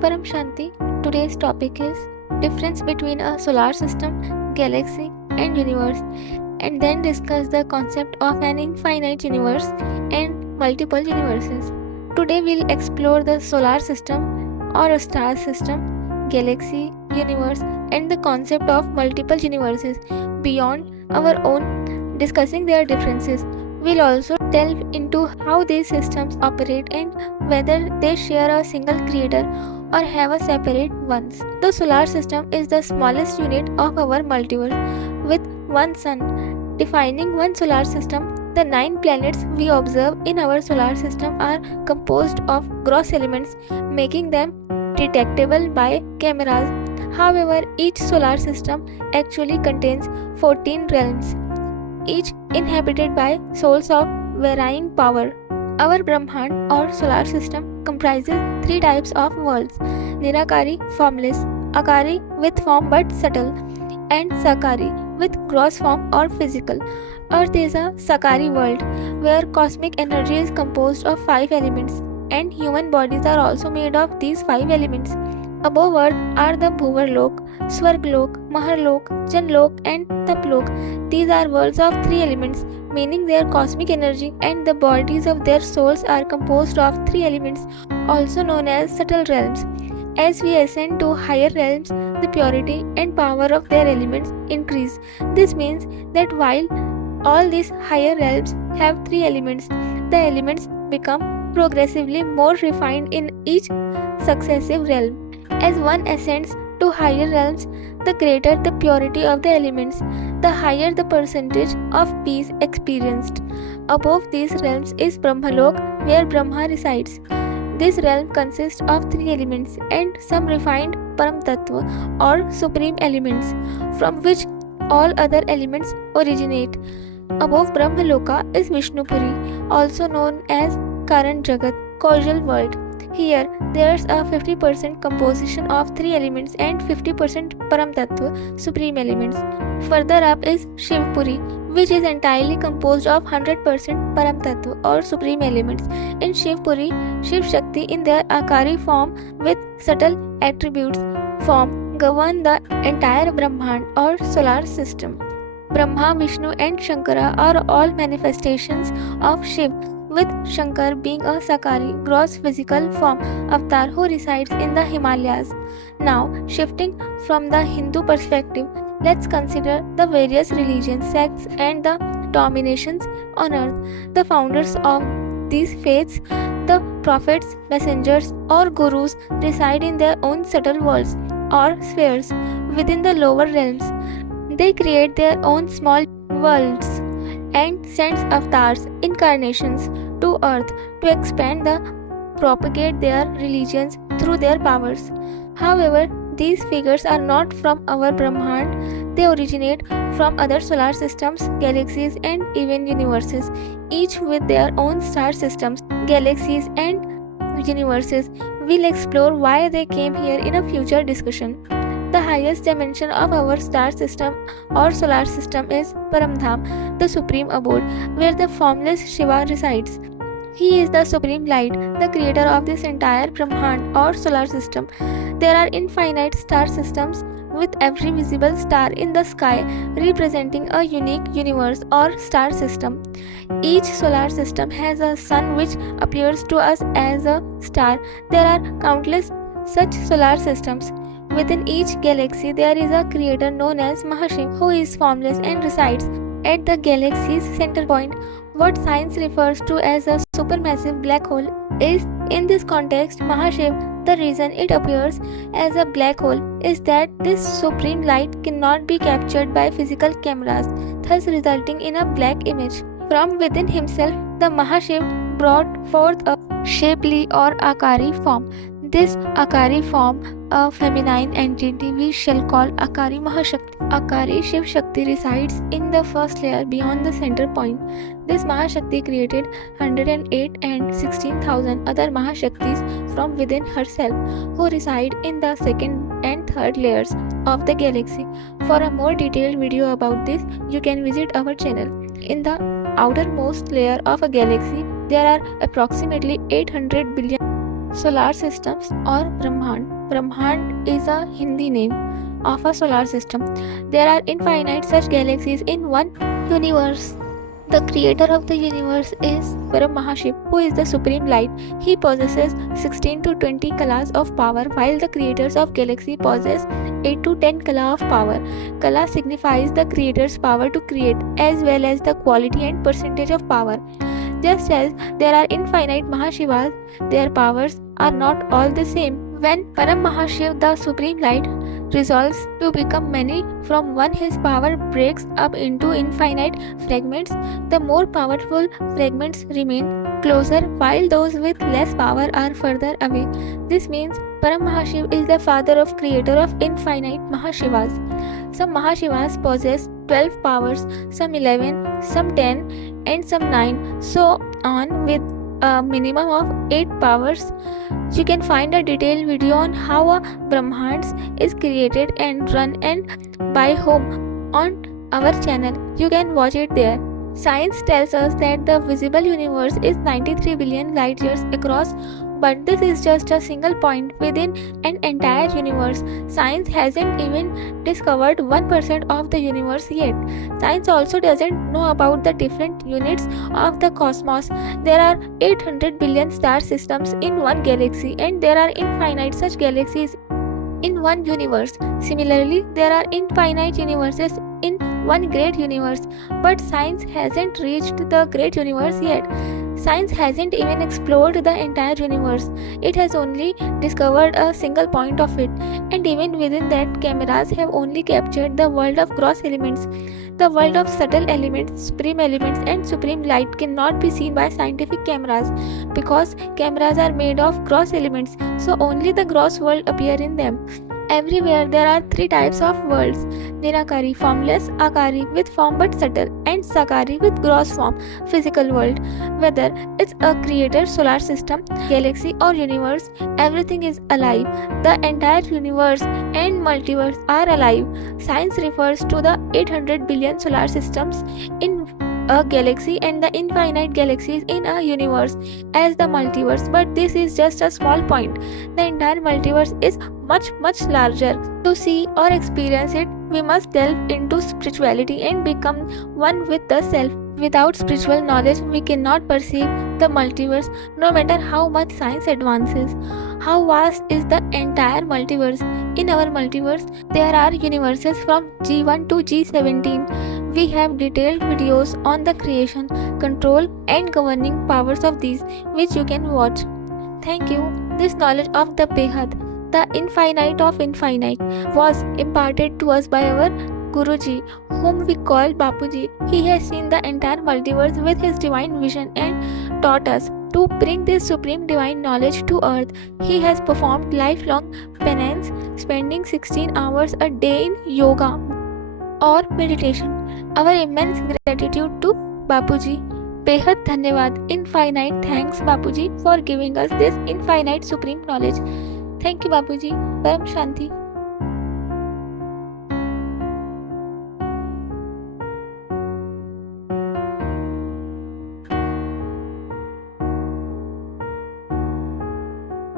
Param Shanti. Today's topic is difference between a solar system, galaxy, and universe, and then discuss the concept of an infinite universe and multiple universes. Today we'll explore the solar system or a star system, galaxy, universe, and the concept of multiple universes beyond our own, discussing their differences. We'll also delve into how these systems operate and whether they share a single creator or have a separate ones. The solar system is the smallest unit of our multiverse with one sun. Defining one solar system, the 9 planets we observe in our solar system are composed of gross elements, making them detectable by cameras. However, each solar system actually contains 14 realms, each inhabited by souls of varying power. Our Brahmand or solar system comprises 3 types of worlds: Nirakari, formless; Akari, with form but subtle; and Sakari, with gross form or physical. Earth is a Sakari world, where cosmic energy is composed of 5 elements, and human bodies are also made of these 5 elements. Above Earth are the Bhuvarlok, Swarglok, Maharlok, Janlok, and Taplok. These are worlds of 3 elements, meaning their cosmic energy and the bodies of their souls are composed of 3 elements, also known as subtle realms. As we ascend to higher realms, the purity and power of their elements increase. This means that while all these higher realms have 3 elements, the elements become progressively more refined in each successive realm. As one ascends to higher realms, the greater the purity of the elements, the higher the percentage of peace experienced. Above these realms is Brahmalok, where Brahma resides. This realm consists of 3 elements and some refined Parampita or supreme elements, from which all other elements originate. Above Brahmaloka is Vishnupuri, also known as Karan Jagat, causal world. Here, there's a 50% composition of 3 elements and 50% Param supreme elements. Further up is Shivpuri, which is entirely composed of 100% Param or supreme elements. In Shivpuri, Shiv Shakti in their Akari form with subtle attributes form govern the entire Brahmand or solar system. Brahma, Vishnu, and Shankara are all manifestations of Shiv, with Shankar being a Sakari, gross physical form avatar who resides in the Himalayas. Now, shifting from the Hindu perspective, let's consider the various religions, sects, and the dominations on earth. The founders of these faiths, the prophets, messengers, or gurus, reside in their own subtle worlds or spheres within the lower realms. They create their own small worlds and sends avatars, incarnations, to earth to expand the propagate their religions through their powers. However, these figures are not from our Brahmand. They originate from other solar systems, galaxies, and even universes, each with their own star systems, galaxies, and universes. We'll explore why they came here in a future discussion. The highest dimension of our star system or solar system is Paramdham, the supreme abode, where the formless Shiva resides. He is the supreme light, the creator of this entire Brahmand or solar system. There are infinite star systems, with every visible star in the sky representing a unique universe or star system. Each solar system has a sun which appears to us as a star. There are countless such solar systems. Within each galaxy, there is a creator known as Mahashiv, who is formless and resides at the galaxy's center point. What science refers to as a supermassive black hole is, in this context, Mahashiv. The reason it appears as a black hole is that this supreme light cannot be captured by physical cameras, thus resulting in a black image. From within himself, the Mahashiv brought forth a shapely or Akari form. This Akari form, a feminine entity, we shall call Akari Mahashakti. Akari Shiv Shakti resides in the first layer beyond the center point. This Mahashakti created 108 and 16,000 other Mahashaktis from within herself, who reside in the second and third layers of the galaxy. For a more detailed video about this, you can visit our channel. In the outermost layer of a galaxy, there are approximately 800 billion Solar systems or Brahmand. Brahmand is a Hindi name of a solar system. There are infinite such galaxies in one universe. The creator of the universe is Parampita, who is the supreme light. He possesses 16 to 20 kalas of power, while the creators of galaxy possess 8 to 10 kala of power. Kala signifies the creator's power to create, as well as the quality and percentage of power. Just as there are infinite Mahashivas, their powers are not all the same. When Param the supreme light, resolves to become many from one, his power breaks up into infinite fragments. The more powerful fragments remain closer, while those with less power are further away. This means Param is the father of creator of infinite Mahashivas. Some Mahashivas possess 12 powers, some 11, some 10, and some 9, so on, with a minimum of 8 powers. You can find a detailed video on how a Brahmand is created and run and by whom on our channel. You can watch it there. Science tells us that the visible universe is 93 billion light years across, but this is just a single point within an entire universe. Science hasn't even discovered 1% of the universe yet. Science also doesn't know about the different units of the cosmos. There are 800 billion star systems in one galaxy, and there are infinite such galaxies in one universe. Similarly, there are infinite universes in one great universe, but science hasn't reached the great universe yet. Science hasn't even explored the entire universe. It has only discovered a single point of it, and even within that, cameras have only captured the world of gross elements. The world of subtle elements, supreme elements, and supreme light cannot be seen by scientific cameras because cameras are made of gross elements, so only the gross world appear in them. Everywhere there are 3 types of worlds: Nirakari, formless; Akari, with form but subtle; and Sakari, with gross form, physical world. Whether it's a creator, solar system, galaxy, or universe, everything is alive. The entire universe and multiverse are alive. Science refers to the 800 billion solar systems in a galaxy and the infinite galaxies in a universe as the multiverse, but this is just a small point. The entire multiverse is much larger. To see or experience it, we must delve into spirituality and become one with the self. Without spiritual knowledge, we cannot perceive the multiverse, no matter how much science advances. How vast is the entire multiverse? In our multiverse, there are universes from G1 to G17. We have detailed videos on the creation, control, and governing powers of these, which you can watch. Thank you. This knowledge of the Behad, the infinite of infinite, was imparted to us by our Guruji, whom we call Bapuji. He has seen the entire multiverse with his divine vision and taught us to bring this supreme divine knowledge to earth. He has performed lifelong penance, spending 16 hours a day in yoga or meditation. Our immense gratitude to Bapuji. Behad Dhanyavad, infinite thanks Bapuji for giving us this infinite supreme knowledge. Thank you Bapuji. Param Shanti.